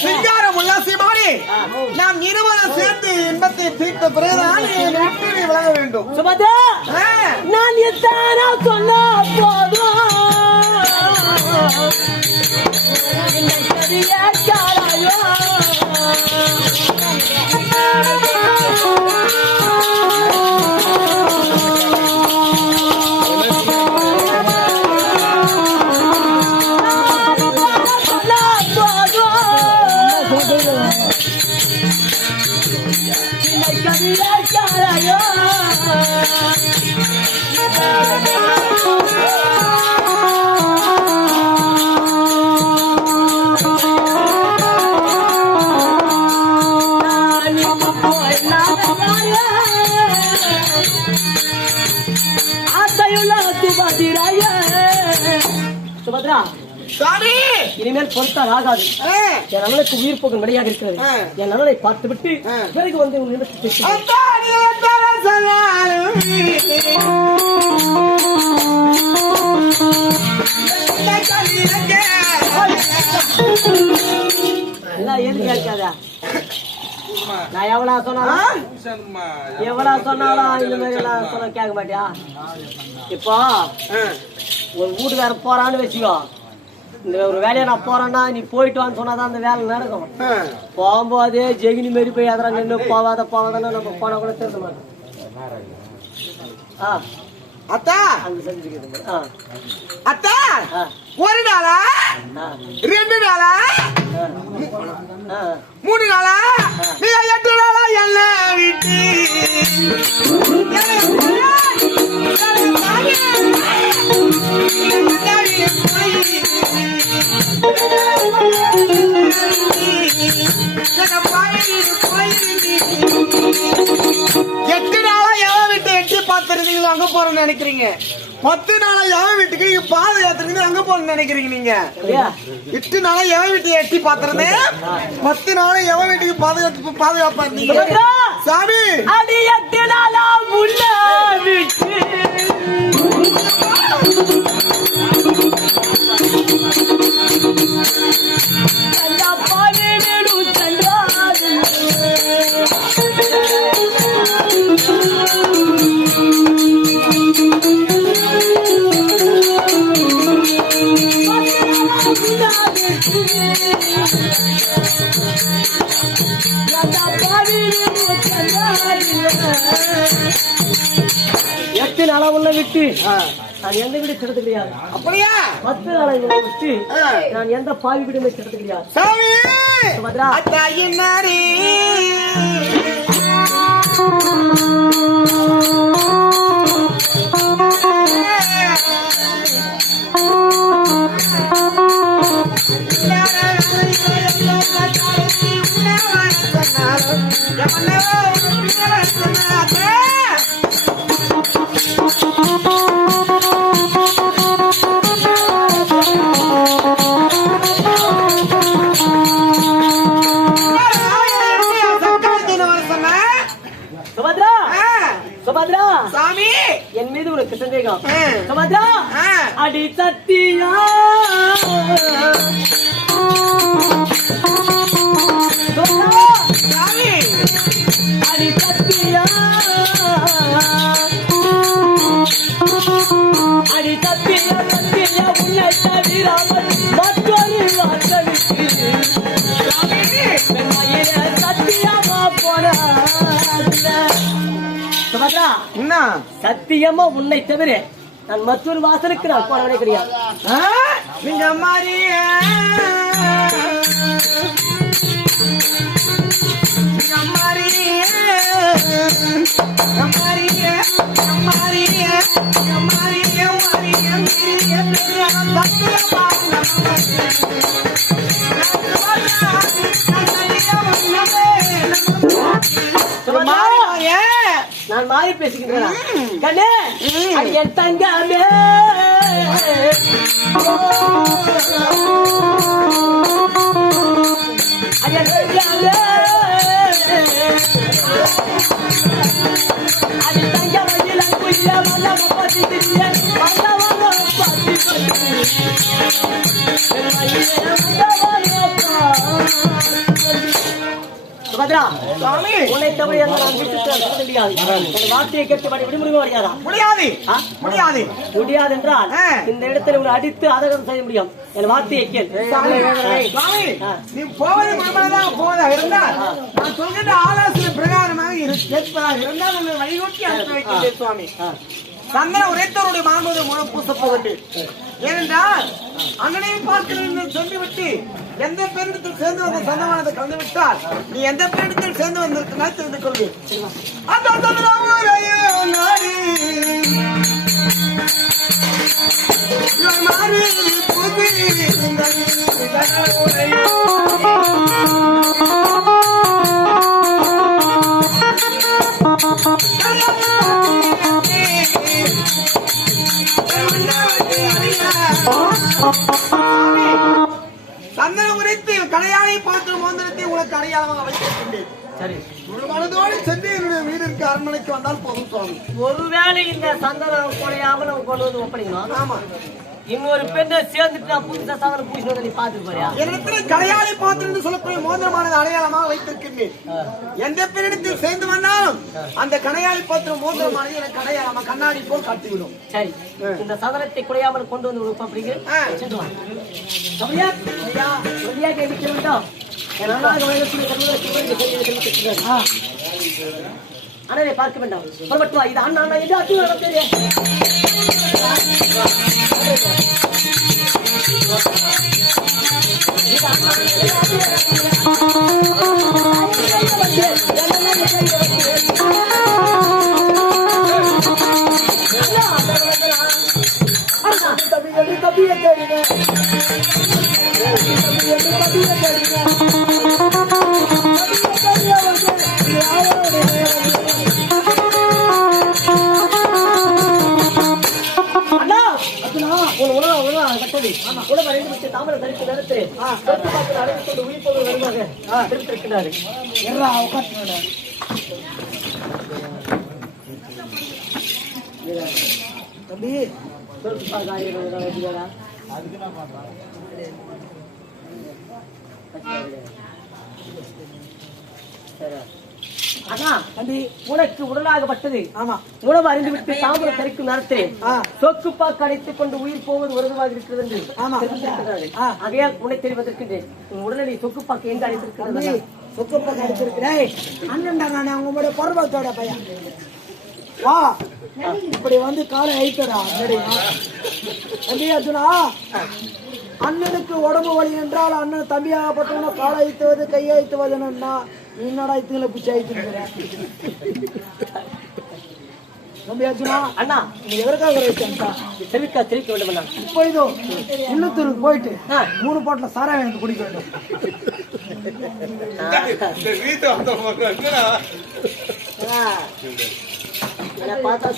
சிங்காரம் உல்லாசிமானி நாம் இருவரும் சேர்ந்து இன்பத்தை தீர்த்த பிறகுதான் விலக வேண்டும். சுபத்ரா, நான் எத்தனை சொன்னா போதும் சுபத்ரா, இனிமேல் பொறுத்தால் ஆகாது. என் நலனுக்கு உயிர் போகும் வழியாக இருக்கிறது. என் நலனை பார்த்து விட்டு பிறகு வந்து எல்லாம் ஏது கேட்காதா? நான் எவ்வளவு சொன்னாலும் இந்த மாதிரி எல்லாம் சொல்ல கேட்க மாட்டியா? இப்போ ஒரு வீட்டுக்கார போறான்னு வச்சுக்கோ, இந்த ஒரு வேலையை நான் போறேன்னா நீ போயிட்டு வான்னு சொன்னாதான் அந்த வேலை நடக்கும். போகும்போதே ஜெகினி மாரி போய் அதெல்லாம் நின்று போவாதான்னு நம்ம போனா கூட தெரிஞ்ச மாட்டோம். அத்தா அங்க செஞ்சுக்கிறது. அத்தா, ஒரு நாளா 2 நாளா 3 நாளா நீங்க 8 நாளா என்ன விட்டு அங்க போறேன்னு நினைக்கிறீங்க. 10 நாளா எவன் வீட்டுக்கு நீங்க பாதுகாத்துறது அங்க போறேன்னு நினைக்கிறீங்க. நீங்க 8 நாளா எவன் வீட்டுக்கு எட்டி பாத்துறது, 10 நாளா எவன் வீட்டுக்கு பாதுகாப்பா இருந்தீங்க சாமி. அது 8 நாளா உள்ள வீட்டு எட்டு நாளா உள்ள விட்டு நான் எந்த வீடு திறத்து கிடையாது. அப்படியா? 10 நாளை விட்டு நான் எந்த பாவி வீடுமே திறத்து கிடையாது. சாமி சுபத்ரா, அத்தாயினாரே சுபத்ரா, சாமி என் மீது உனக்கு சந்தேகம். சுபத்ரா, அடி சத்தியா சாமி, அடி சத்தியா அடி சத்தியா சத்தியா உன்னை தவிராமல் மற்றொரு வாசலுக்கு சத்தியமா போன. சுபத்ரா, என்ன சத்தியமா உன்னை தவிர நான் மற்றொரு வாசலுக்கு நான் போனவனே கிடையாது. நீங்க மாதிரி நான் மாறி பேசிக்கிறேன் கண்ணே என் தங்கமே அது தங்க வழியில குய்ய மல்ல பத்தி சுபத்ரா சுவாமி உன்னை தவிர நான் விட்டு முடியாது வார்த்தையை கேட்டு விட முடியாதா? முடியாது முடியாது முடியாது என்றால் இந்த இடத்துல உங்களை அடித்து அதகம் செய்ய முடியும். என் வார்த்தையை கேள். சுவாமி நீ போவது மனமானதாக போவதாக இருந்தால் நான் சொல்கின்ற ஆலோசனை பிரகாரமாக கேட்பதாக இருந்தால் உங்களை வழிநோக்கி அனுப்பி வைக்கின்றேன் சுவாமி. சந்தன உரைத்தவருடைய மாண்பது மூலம் பூசப் போகின்றேன். ஏனென்றால் அங்கனையும் பார்க்கிறேன் சொல்லிவிட்டு எந்த பேரிடத்தில் சேர்ந்து வந்த சந்தமானதை கலந்து விட்டால் நீ எந்த பேரிடத்தில் சேர்ந்து வந்திருக்கிறாய் தெரிந்து கொள்வேன். சந்தன உரைத்து கடையாளை பார்த்து மோந்திரத்தை உனக்கு அடையாளமாக வைத்திருக்கின்றேன். சரி ஒரு மனதோடு சென்று என்னுடைய வீட்டிற்கு அரண்மனைக்கு வந்தால் போதும் சுவாமி. ஒருவேளை இந்த சந்தனம் குறையாம நம்ம கொண்டு வந்து ஒப்படைக்கணும். ஆமா இன்னொரு பெண்ணை சேர்ந்துட்டு நான் புதுசா சந்தனம் பூசினதை நீ பாத்துட்டு போறியா? என்னிடத்தில் கடையாளை பார்த்து என்று சொல்லக்கூடிய மோதிரமானது அடையாளமாக வைத்திருக்கின்றேன். எந்த பெண்ணிடத்தில் சேர்ந்து வந்தாலும் அந்த கடையாளி பாத்திரம் மோதிரமானது எனக்கு அடையாளமா கண்ணாடி போல் காட்டிவிடும். சரி இந்த சந்தனத்தை குறையாமல் கொண்டு வந்து கொடுப்போம். அப்படிங்க கேட்க வேண்டாம். அண்ணனை பார்க்க வேண்டாம். இது அண்ணா இது அத்தி நடத்தே தாமரை தரித்து நடத்து அடைந்து உயிர்ப்பது வருவாங்க திருத்திருக்கிறாரு. தம்பி உனக்கு உடலாகப்பட்டது. ஆமா உணவு அறிந்து விட்டு தாமரை தரிக்கும் நேரத்தில் சொக்குப்பாக்கு அடைத்துக் கொண்டு உயிர் போவது வருவதாக இருக்கிறது என்று ஆகையால் உன்னை தெரிவதற்கு உன் உடனடி சொக்குப்பாக்கு எங்க அடைத்திருக்கிறது? சொக்குப்பாக்கு அடைத்திருக்கிறேன் அண்ணன்டா நான் உங்களோட பருவத்தோட பையன். வா இப்படி வந்து காலை ஐத்தடா தம்பி அர்ஜுனா. அண்ணனுக்கு உடம்பு வலி என்றால் அண்ணன் தம்பியாகப்பட்டவன காலை ஐத்துவது கையை ஐத்துவது என்னடா இத்துல பிச்சை ஐத்திருக்கிற தம்பி அர்ஜுனா. அண்ணா நீ எதற்காக தெரிவிக்க வேண்டும். இப்போ இதோ இன்னத்தூருக்கு போயிட்டு 3 பாட்டில சாராயம் எனக்கு குடிக்க வேண்டும். பார்த்தா